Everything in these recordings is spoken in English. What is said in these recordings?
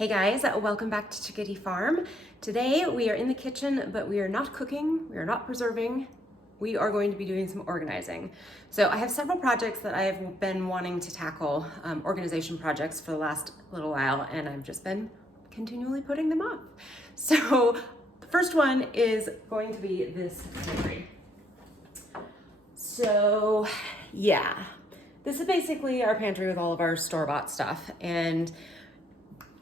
Hey guys, welcome back to Chickadee Farm. Today we are in the kitchen, but we are not cooking, we are not preserving. We are going to be doing some organizing. So I have several projects that I've been wanting to tackle, organization projects for the last little while, and I've just been continually putting them off. So the first one is going to be this pantry. So yeah, this is basically our pantry with all of our store-bought stuff, and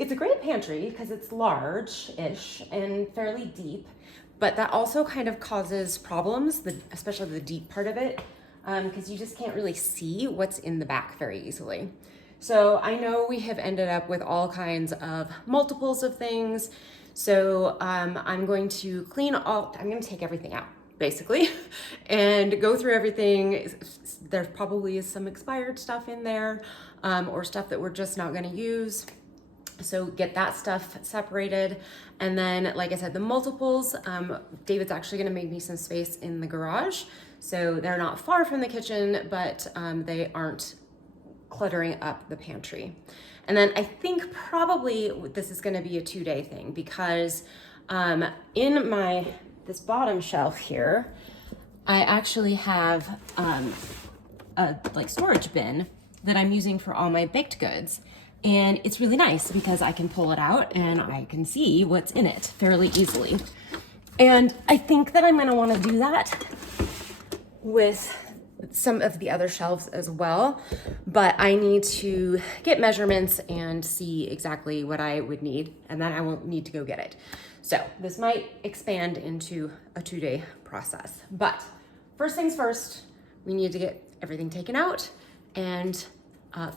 it's a great pantry because it's large-ish and fairly deep, but that also kind of causes problems, especially the deep part of it, because you just can't really see what's in the back very easily. So I know we have ended up with all kinds of multiples of things. So I'm going to I'm going to take everything out basically and go through everything. There probably is some expired stuff in there or stuff that we're just not going to use. So get that stuff separated. And then, like I said, the multiples, David's actually gonna make me some space in the garage. So they're not far from the kitchen, but they aren't cluttering up the pantry. And then I think probably this is gonna be a 2-day thing because in this bottom shelf here, I actually have a storage bin that I'm using for all my baked goods. And it's really nice because I can pull it out and I can see what's in it fairly easily. And I think that I'm gonna wanna do that with some of the other shelves as well, but I need to get measurements and see exactly what I would need, and then I won't need to go get it. So this might expand into a 2-day process. But first things first, we need to get everything taken out and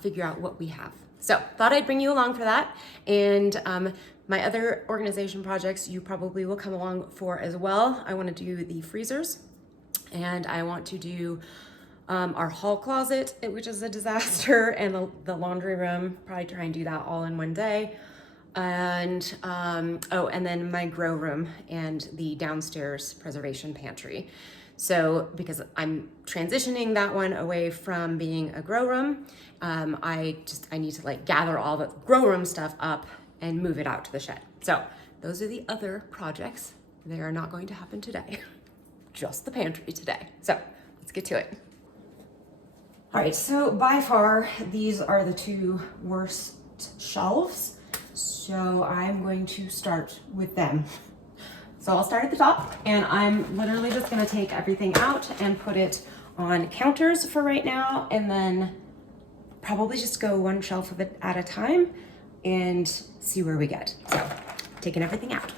figure out what we have. So thought I'd bring you along for that. And my other organization projects you probably will come along for as well. I want to do the freezers, and I want to do our hall closet, which is a disaster, and the laundry room, probably try and do that all in one day. And and then my grow room and the downstairs preservation pantry. So because I'm transitioning that one away from being a grow room, I need to gather all the grow room stuff up and move it out to the shed. So those are the other projects. They are not going to happen today, just the pantry today. So let's get to it. All right, so by far, these are the 2 worst shelves. So I'm going to start with them. So I'll start at the top, and I'm literally just gonna take everything out and put it on counters for right now, and then probably just go one shelf of it at a time and see where we get. So taking everything out.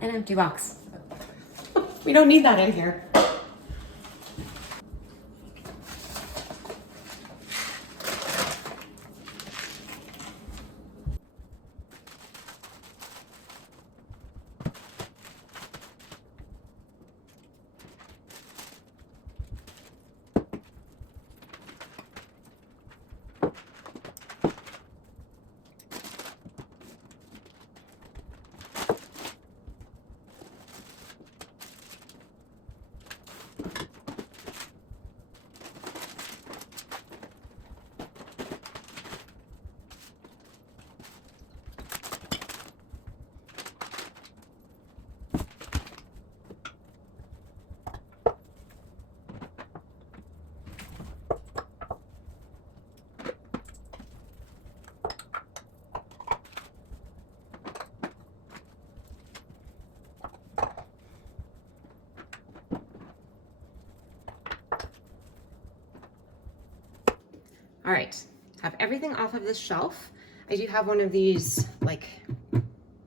An empty box. We don't need that in here. All right, have everything off of this shelf. I do have one of these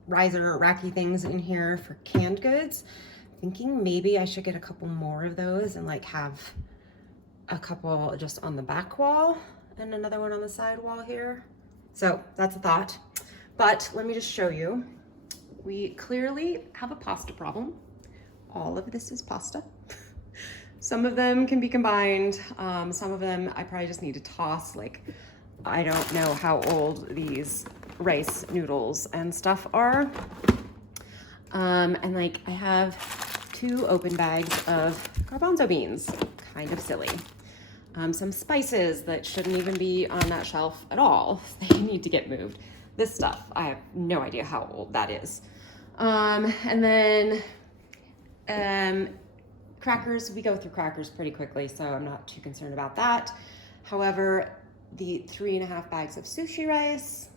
riser racky things in here for canned goods. Thinking maybe I should get a couple more of those and have a couple just on the back wall and another one on the side wall here. So that's a thought. But let me just show you. We clearly have a pasta problem. All of this is pasta. Some of them can be combined. Some of them I probably just need to toss I don't know how old these rice noodles and stuff are. And like I have 2 open bags of garbanzo beans, kind of silly. Some spices that shouldn't even be on that shelf at all. They need to get moved. This stuff, I have no idea how old that is. And then crackers, we go through crackers pretty quickly, so I'm not too concerned about that. However, the 3.5 bags of sushi rice,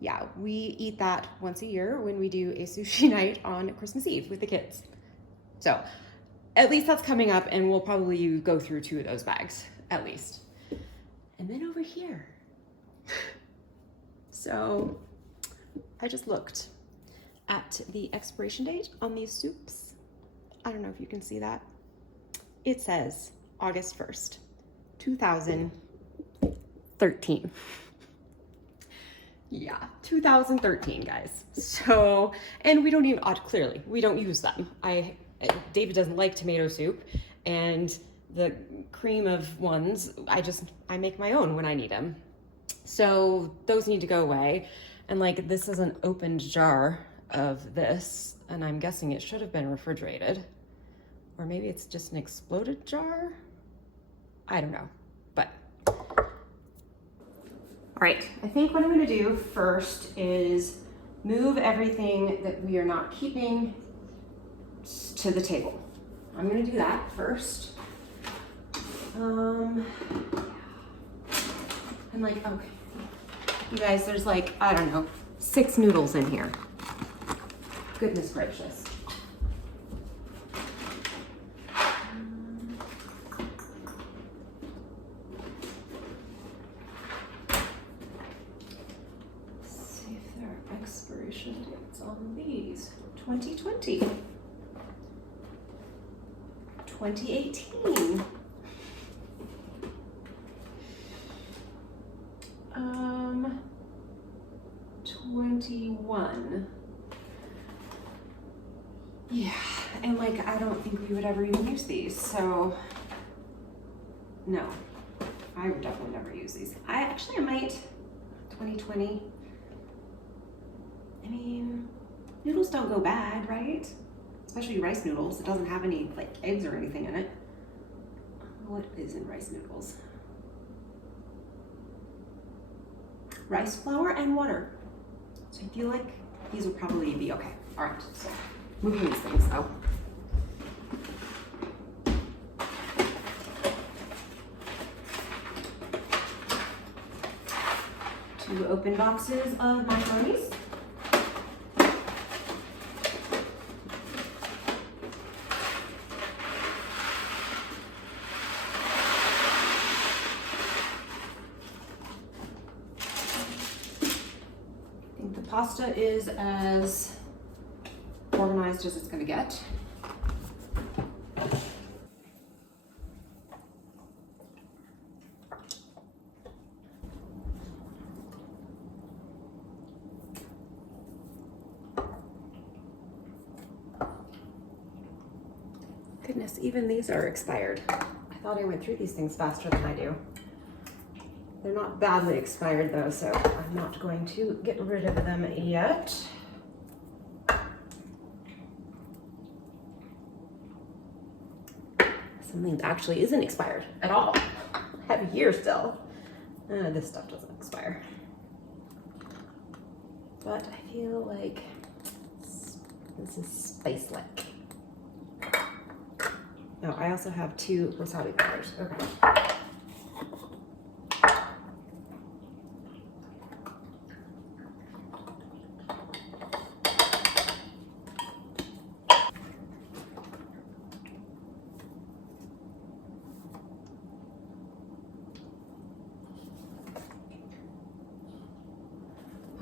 yeah, we eat that once a year when we do a sushi night on Christmas Eve with the kids. So at least that's coming up, and we'll probably go through 2 of those bags at least. And then over here, so I just looked at the expiration date on these soups. I don't know if you can see that. It says August 1st, 2013. Yeah, 2013, guys. So, and we don't even, clearly, we don't use them. David doesn't like tomato soup, and the cream of ones, I make my own when I need them. So those need to go away. And like, this is an opened jar of this, and I'm guessing it should have been refrigerated. Or maybe it's just an exploded jar? I don't know, but. All right, I think what I'm gonna do first is move everything that we are not keeping to the table. I'm gonna do that first. And like, okay, you guys, there's like, I don't know, 6 noodles in here. Goodness gracious. See if there are expiration dates on these. 2020. 2018. 21. Yeah, and like, I don't think we would ever even use these, so no, I would definitely never use these. I might. 2020. I mean, noodles don't go bad, right? Especially rice noodles. It doesn't have any like eggs or anything in it. What is in rice noodles? Rice flour and water. So I feel like these will probably be okay. All right, so moving these things though. 2 open boxes of macaronis. Pasta is as organized as it's going to get. Goodness, even these are expired. I thought I went through these things faster than I do. They're not badly expired though, so I'm not going to get rid of them yet. Something that actually isn't expired at all. I have a year still. This stuff doesn't expire. But I feel like this is spice-like. Oh, I also have 2 wasabi powders. Okay.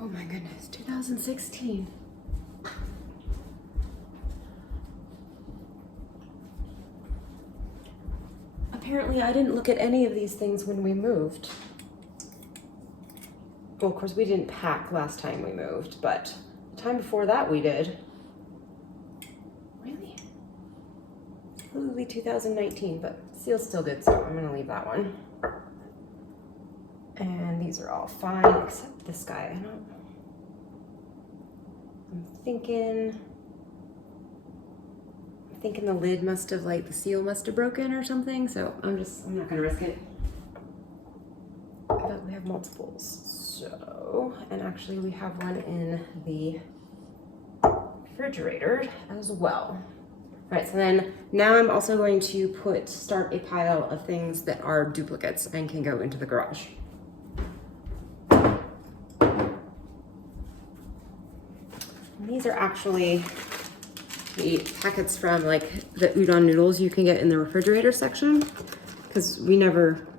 Oh my goodness, 2016. Apparently I didn't look at any of these things when we moved. Well, of course we didn't pack last time we moved, but the time before that we did. Really? Probably 2019, but seal's still good, so I'm gonna leave that one. And these are all fine except this guy. I'm thinking the lid must have, like, the seal must have broken or something, so I'm not gonna risk it. But we have multiples, so, and actually we have one in the refrigerator as well. All right, so then now I'm also going to start a pile of things that are duplicates and can go into the garage. And these are actually the packets from, like, the udon noodles you can get in the refrigerator section, because we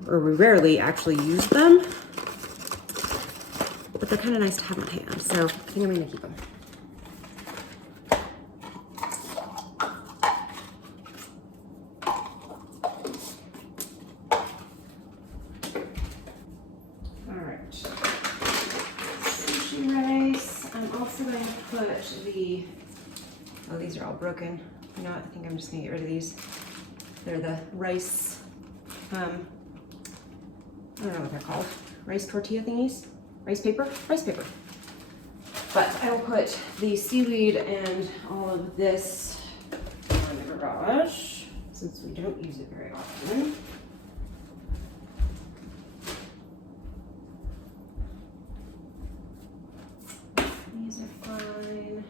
rarely actually use them, but they're kind of nice to have on hand, so I think I'm gonna keep them. All right, sushi rice. I'm also going to put oh, these are all broken. You know what, I think I'm just gonna get rid of these. They're the rice, I don't know what they're called. Rice tortilla thingies? Rice paper? Rice paper. But I will put the seaweed and all of this in the garage since we don't use it very often. These are fine.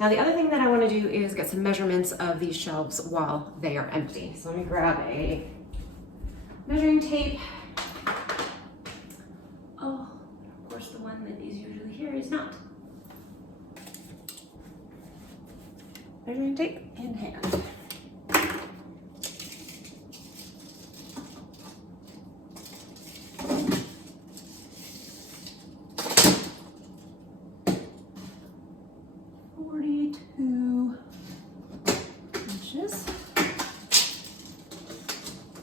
Now the other thing that I want to do is get some measurements of these shelves while they are empty. So let me grab a measuring tape. Oh, of course the one that is usually here is not. Measuring tape in hand.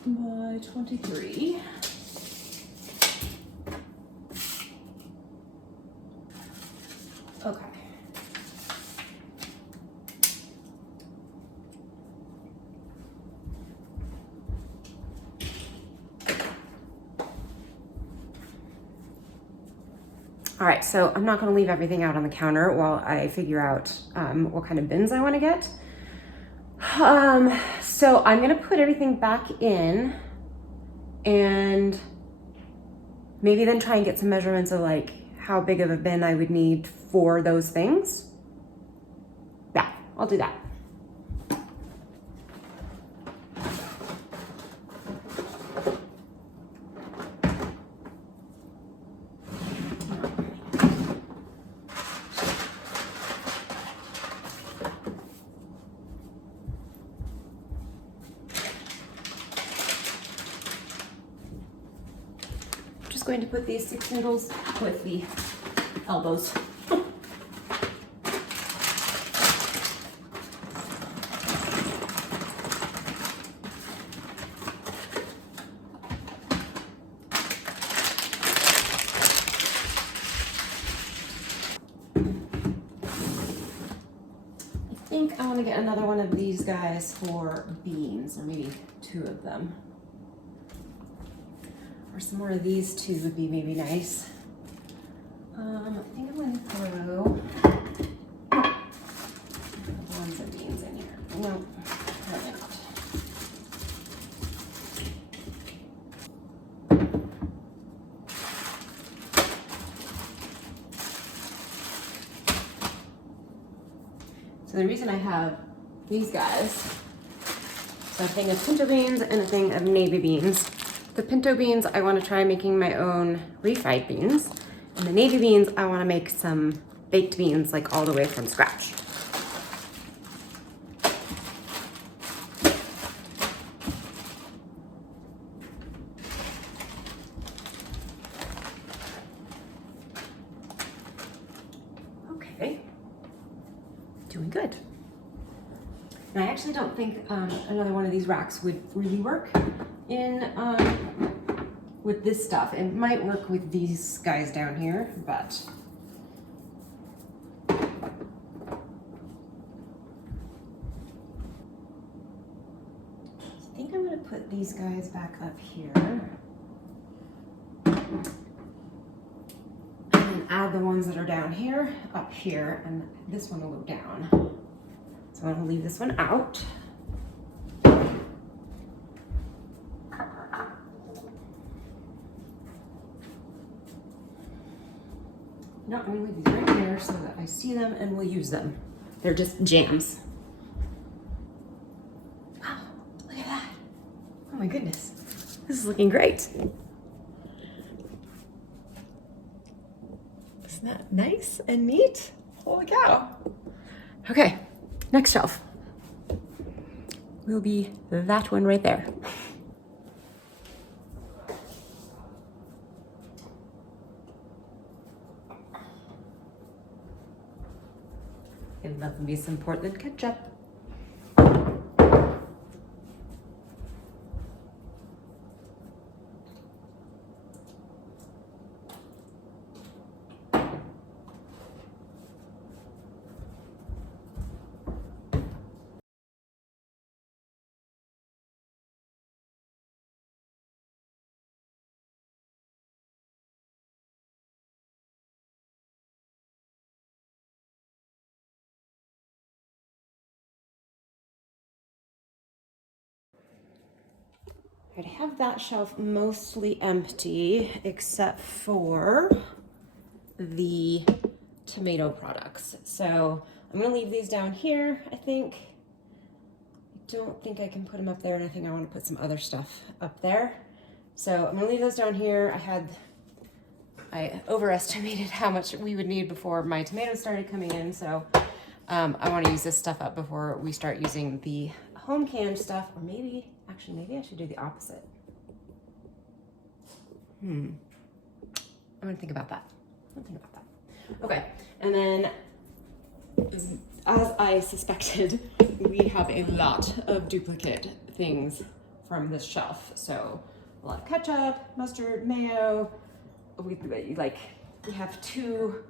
By 23. Okay. All right, so I'm not going to leave everything out on the counter while I figure out what kind of bins I want to get. So I'm gonna put everything back in and maybe then try and get some measurements of, like, how big of a bin I would need for those things. Yeah, I'll do that. Going to put these 6 noodles with the elbows. I think I want to get another one of these guys for beans, or maybe 2 of them. Or some more of these 2 would be maybe nice. I think I'm going to throw ones of beans in here. No, probably not. So the reason I have these guys, so a thing of pinto beans and a thing of navy beans. The pinto beans, I want to try making my own refried beans. And the navy beans, I want to make some baked beans, like, all the way from scratch. Okay, doing good. And I actually don't think another one of these racks would really work with this stuff. It might work with these guys down here, but put these guys back up here. And then add the ones that are down here, up here, and this one will go down. So I'm gonna leave this one out. No, I'm gonna leave these right here so that I see them and we'll use them. They're just jams. Wow, look at that. Oh my goodness. This is looking great. Isn't that nice and neat? Holy cow. Okay, next shelf will be that one right there. And love me some Portland ketchup. I have that shelf mostly empty except for the tomato products. So I'm gonna leave these down here, I think. I don't think I can put them up there, and I think I want to put some other stuff up there. So I'm gonna leave those down here. I overestimated how much we would need before my tomatoes started coming in, so I want to use this stuff up before we start using the home canned stuff, or maybe I should do the opposite. I'm gonna think about that. Okay, and then as I suspected, we have a lot of duplicate things from this shelf. So a lot of ketchup, mustard, mayo. We have 2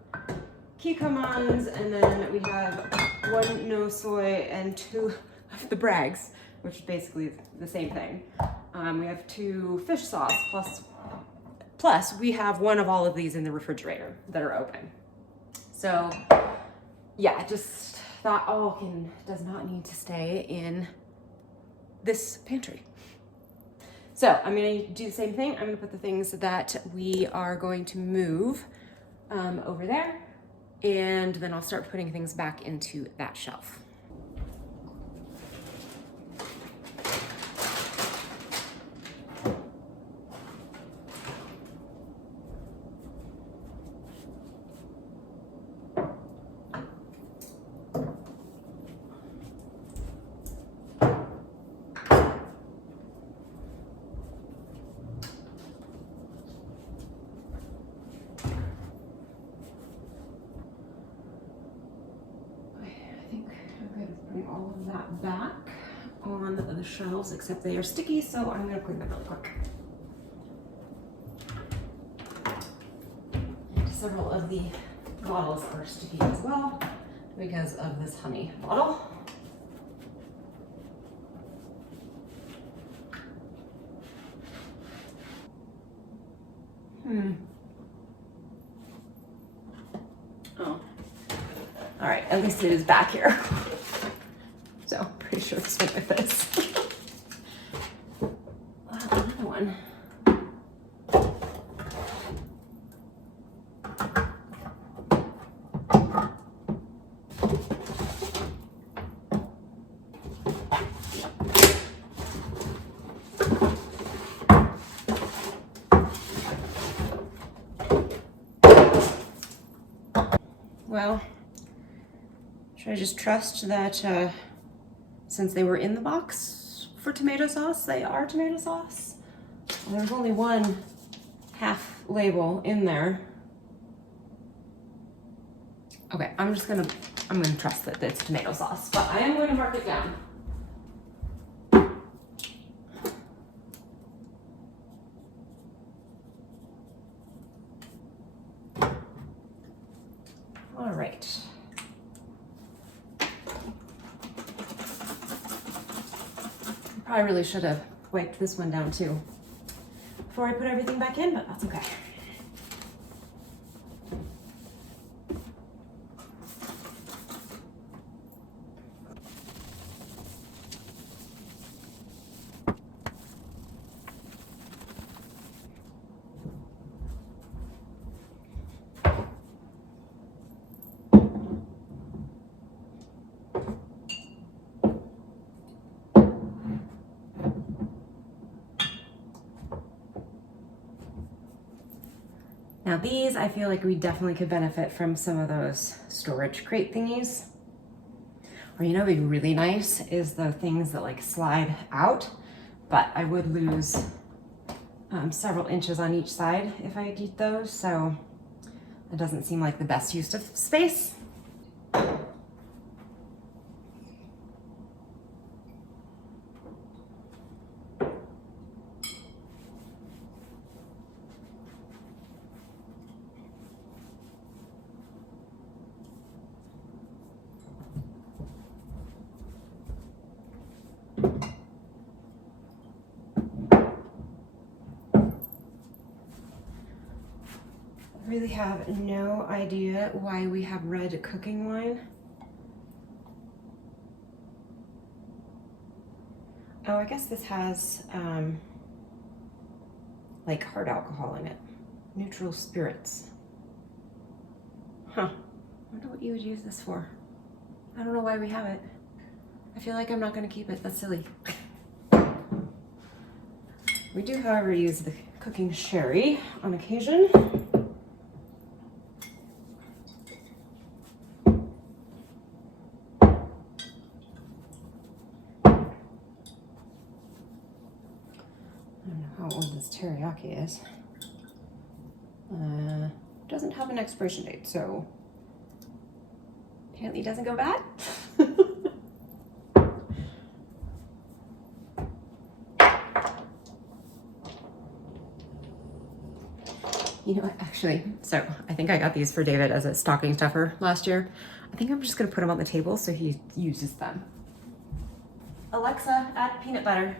Kikkomans, and then we have 1 no soy and 2 of the Bragg's, which is basically the same thing. We have 2 fish sauce, plus we have 1 of all of these in the refrigerator that are open. So yeah, just that all does not need to stay in this pantry. So I'm gonna do the same thing. I'm gonna put the things that we are going to move over there, and then I'll start putting things back into that shelf. All of that back on the shelves, except they are sticky, so I'm going to clean them really quick. And several of the bottles are sticky as well because of this honey bottle. Oh, all right, at least it is back here. So pretty sure this one with this. Another one. Well, should I just trust that since they were in the box for tomato sauce, they are tomato sauce? Well, there's only 1 half label in there. Okay, I'm gonna trust that it's tomato sauce, but I am going to mark it down. All right. I really should have wiped this one down too before I put everything back in, but that's okay. Now these, I feel like we definitely could benefit from some of those storage crate thingies. Or you know, what'd be really nice is the things that like slide out, but I would lose several inches on each side if I did those, so it doesn't seem like the best use of space. Really have no idea why we have red cooking wine. Oh, I guess this has like hard alcohol in it. Neutral spirits. Huh. I wonder what you would use this for. I don't know why we have it. I feel like I'm not going to keep it. That's silly. We do, however, use the cooking sherry on occasion. Teriyaki is. Doesn't have an expiration date, so apparently doesn't go bad. You know what, actually, so I think I got these for David as a stocking stuffer last year. I think I'm just gonna put them on the table so he uses them. Alexa, add peanut butter.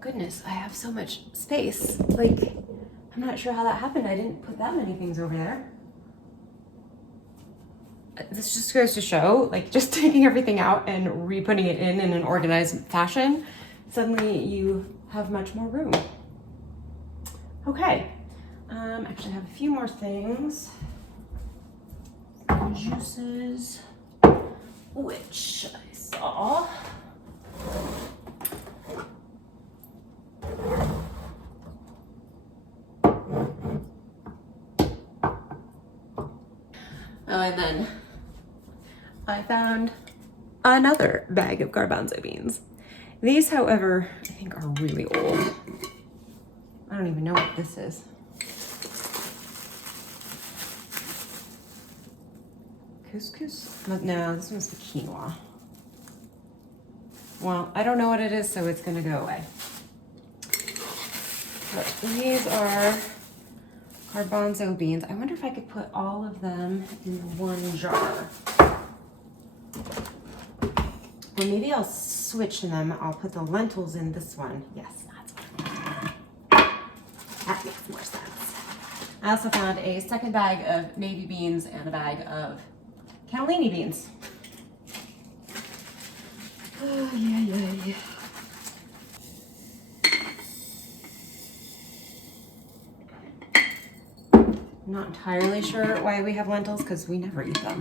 Goodness, I have so much space. Like, I'm not sure how that happened. I didn't put that many things over there. This just goes to show, like, just taking everything out and re-putting it in an organized fashion, suddenly you have much more room. Okay, actually I have a few more things. Juices, which I saw. Oh, and then I found another bag of garbanzo beans. These, however, I think are really old. I don't even know what this is. Couscous? No, this must be quinoa. Well, I don't know what it is, so it's gonna go away. But these are garbanzo beans. I wonder if I could put all of them in one jar. Or maybe I'll switch them. I'll put the lentils in this one. Yes, that's what I want. That makes more sense. I also found a second bag of navy beans and a bag of cannellini beans. Oh, yeah. I'm not entirely sure why we have lentils, because we never eat them.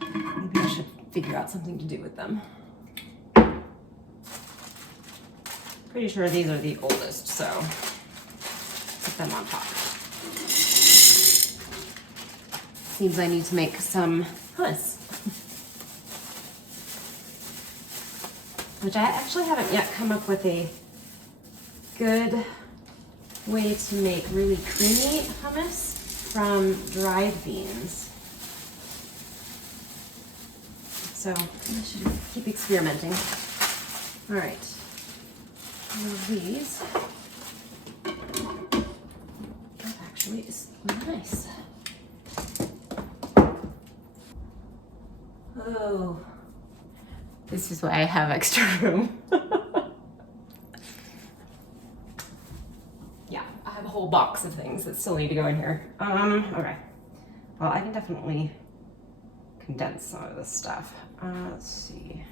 Maybe I should figure out something to do with them. Pretty sure these are the oldest, so put them on top. Seems I need to make some hummus, which I actually haven't yet come up with a good way to make really creamy hummus from dried beans. So I should keep experimenting. All right, one of these. actually is really nice. Oh, this is why I have extra room. Yeah, I have a whole box of things that still need to go in here. Okay. Well, I can definitely condense some of this stuff. Let's see.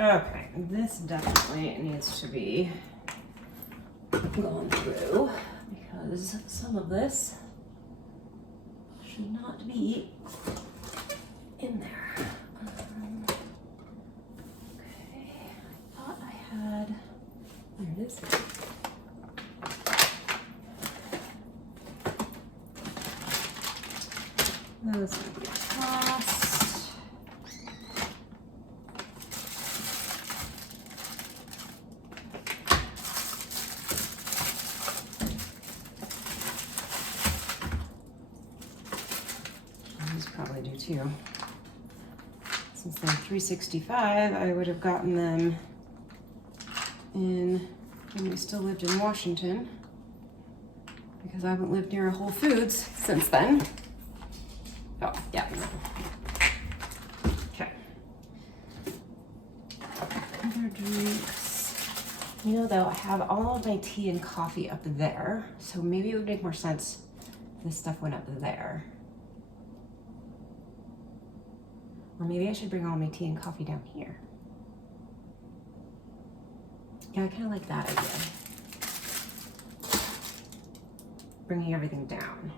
Okay, this definitely needs to be gone through because some of this should not be in there. Okay, I thought I had, there it is. Those will be tossed. Probably do too. Since they're 365, I would have gotten them in when we still lived in Washington, because I haven't lived near a Whole Foods since then. Oh, yeah. Okay. Other drinks. You know, though, I have all of my tea and coffee up there, so maybe it would make more sense if this stuff went up there. Or maybe I should bring all my tea and coffee down here. Yeah, I kind of like that idea. Bringing everything down.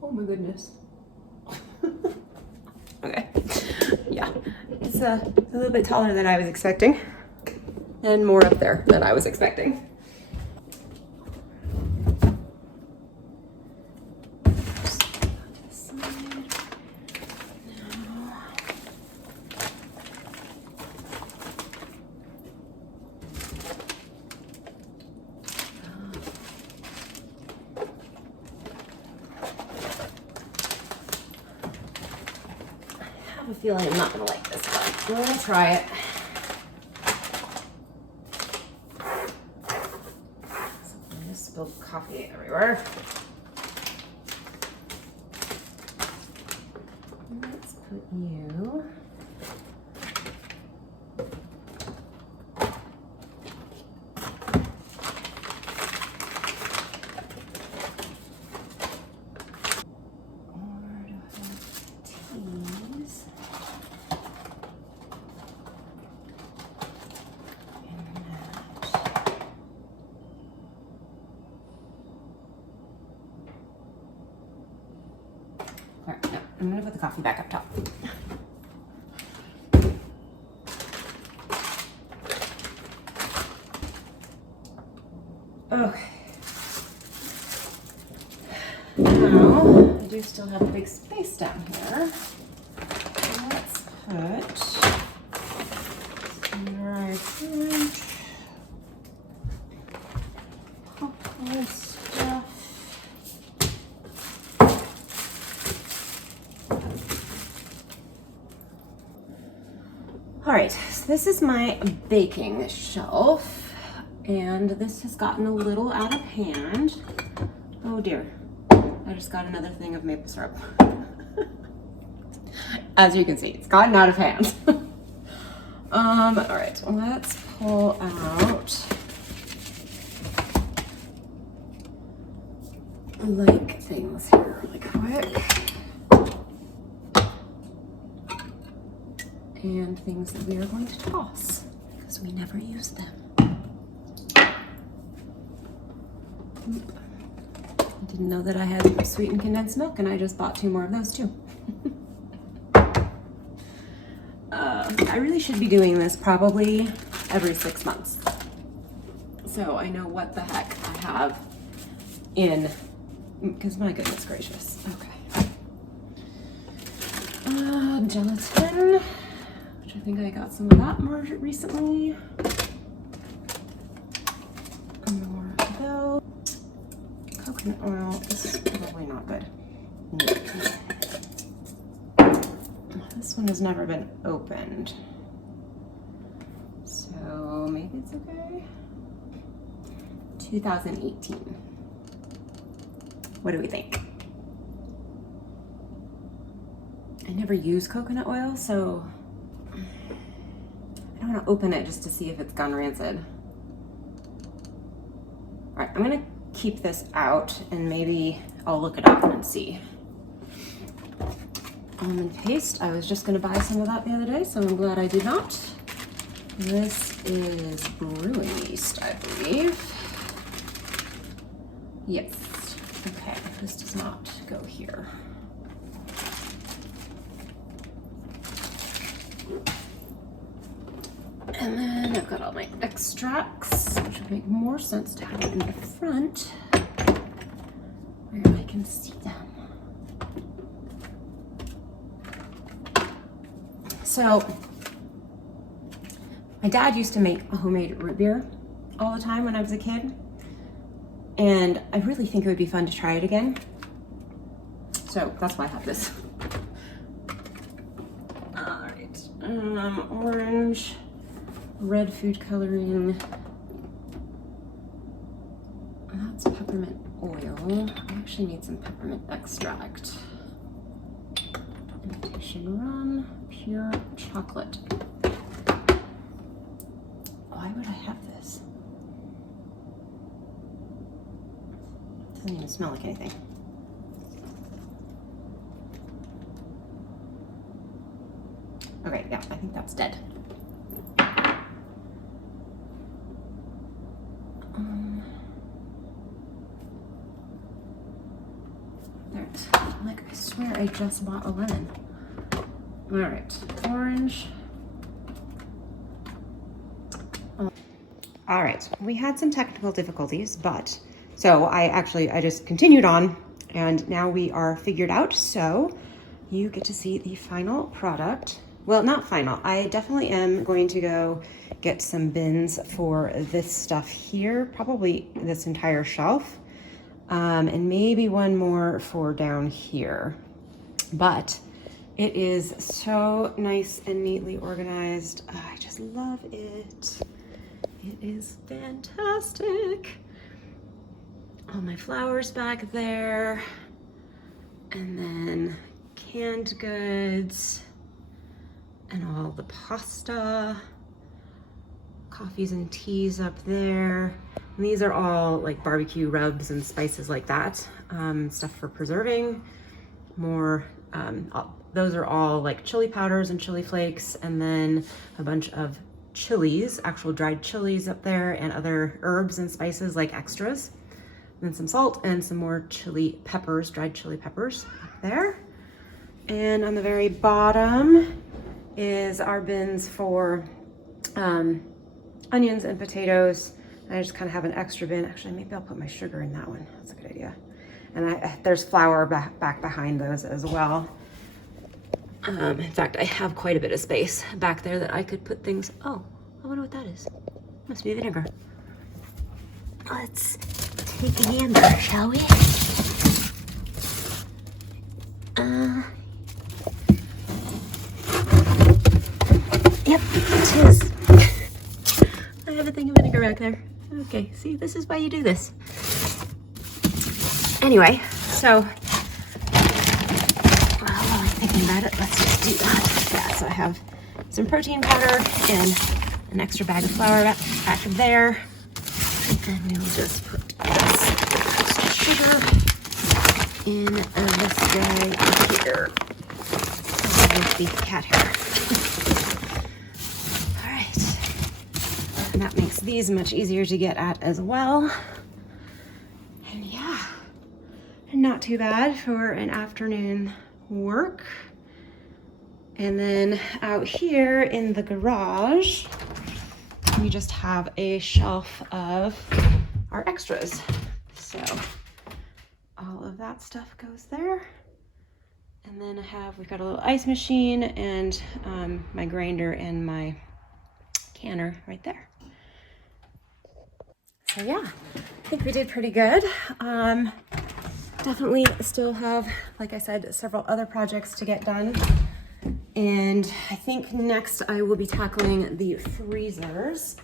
Oh my goodness. Okay. Yeah. It's a little bit taller than I was expecting, and more up there than I was expecting. I have a feeling I'm not gonna like this, but I'm gonna try it. I just spilled coffee everywhere. Let's put you. Alright, no, I'm gonna put the coffee back up top. Okay. Now, I do still have a big space down here. So let's put some dry fruit, popcorn stuff. All right, so this is my baking shelf, and this has gotten a little out of hand. Oh dear, I just got another thing of maple syrup. As you can see, it's gotten out of hand. All right, let's pull out like things here really quick. And things that we are going to toss because we never use them. Oop. I didn't know that I had sweetened condensed milk, and I just bought 2 more of those too. I really should be doing this probably every 6 months. so I know what the heck I have in, because my goodness gracious. Okay. Gelatin, which I think I got some of that more recently. More of those. Coconut oil is probably not good. This one has never been opened, so maybe it's okay. 2018. What do we think? I never use coconut oil, so I don't want to open it just to see if it's gone rancid. All right, I'm gonna keep this out and maybe I'll look it up and see. Almond paste, I was just gonna buy some of that the other day, so I'm glad I did not. This is brewing yeast, I believe. Yes, okay, this does not go here. And then I've got all my extracts, which would make more sense to have it in the front where I can see them. So, my dad used to make a homemade root beer all the time when I was a kid, and I really think it would be fun to try it again. So that's why I have this. All right, orange, red food coloring. That's peppermint oil. I actually need some peppermint extract. Imitation rum, pure chocolate. Why would I have this? It doesn't even smell like anything. Okay, yeah, I think that's dead. There it is. Like, I swear I just bought a lemon. All right, orange. All right, we had some technical difficulties, but so I just continued on and now we are figured out. So you get to see the final product. Well, not final. I definitely am going to go get some bins for this stuff here, probably this entire shelf, and maybe one more for down here. But it is so nice and neatly organized. I just love it. It is fantastic. All my flowers back there, and then canned goods, and all the pasta, coffees and teas up there. And these are all like barbecue rubs and spices like that, stuff for preserving. More, those are all like chili powders and chili flakes, and then a bunch of chilies, actual dried chilies up there, and other herbs and spices like extras. And then some salt and some more chili peppers, dried chili peppers up there. And on the very bottom is our bins for onions and potatoes. I just kind of have an extra bin. Actually, maybe I'll put my sugar in that one. That's a good idea. And there's flour back behind those as well. In fact, I have quite a bit of space back there that I could put things. Oh, I wonder what that is. Must be vinegar. Let's take a gander, shall we? Yep, it is. I have a thing of vinegar back there. Okay, see, this is why you do this. Anyway, so while I'm thinking about it, let's just do that. Yeah, so I have some protein powder and an extra bag of flour back there. And we will just put this sugar in this bag here. With the cat hair. All right. And that makes these much easier to get at as well. And yeah, not too bad for an afternoon work. And then out here in the garage, we just have a shelf of our extras. So all of that stuff goes there. And then we've got a little ice machine and my grinder and my canner right there. So yeah, I think we did pretty good. Definitely still have, like I said, several other projects to get done. And I think next I will be tackling the freezers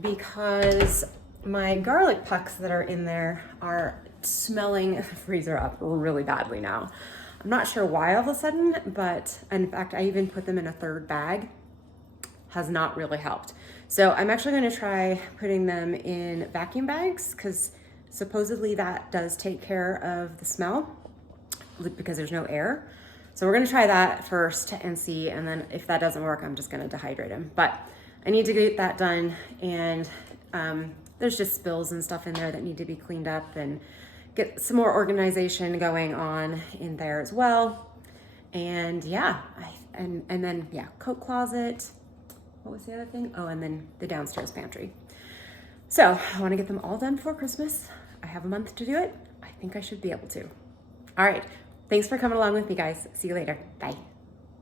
because my garlic pucks that are in there are smelling the freezer up really badly now. I'm not sure why all of a sudden, but in fact, I even put them in a third bag. Has not really helped. So I'm actually going to try putting them in vacuum bags because supposedly that does take care of the smell because there's no air. So we're going to try that first and see, and then if that doesn't work, I'm just going to dehydrate them. But I need to get that done, and there's just spills and stuff in there that need to be cleaned up and get some more organization going on in there as well. And yeah, and then yeah, coat closet. What was the other thing? Oh, and then the downstairs pantry. So I want to get them all done before Christmas. I have a month to do it. I think I should be able to. All right. Thanks for coming along with me, guys. See you later. Bye.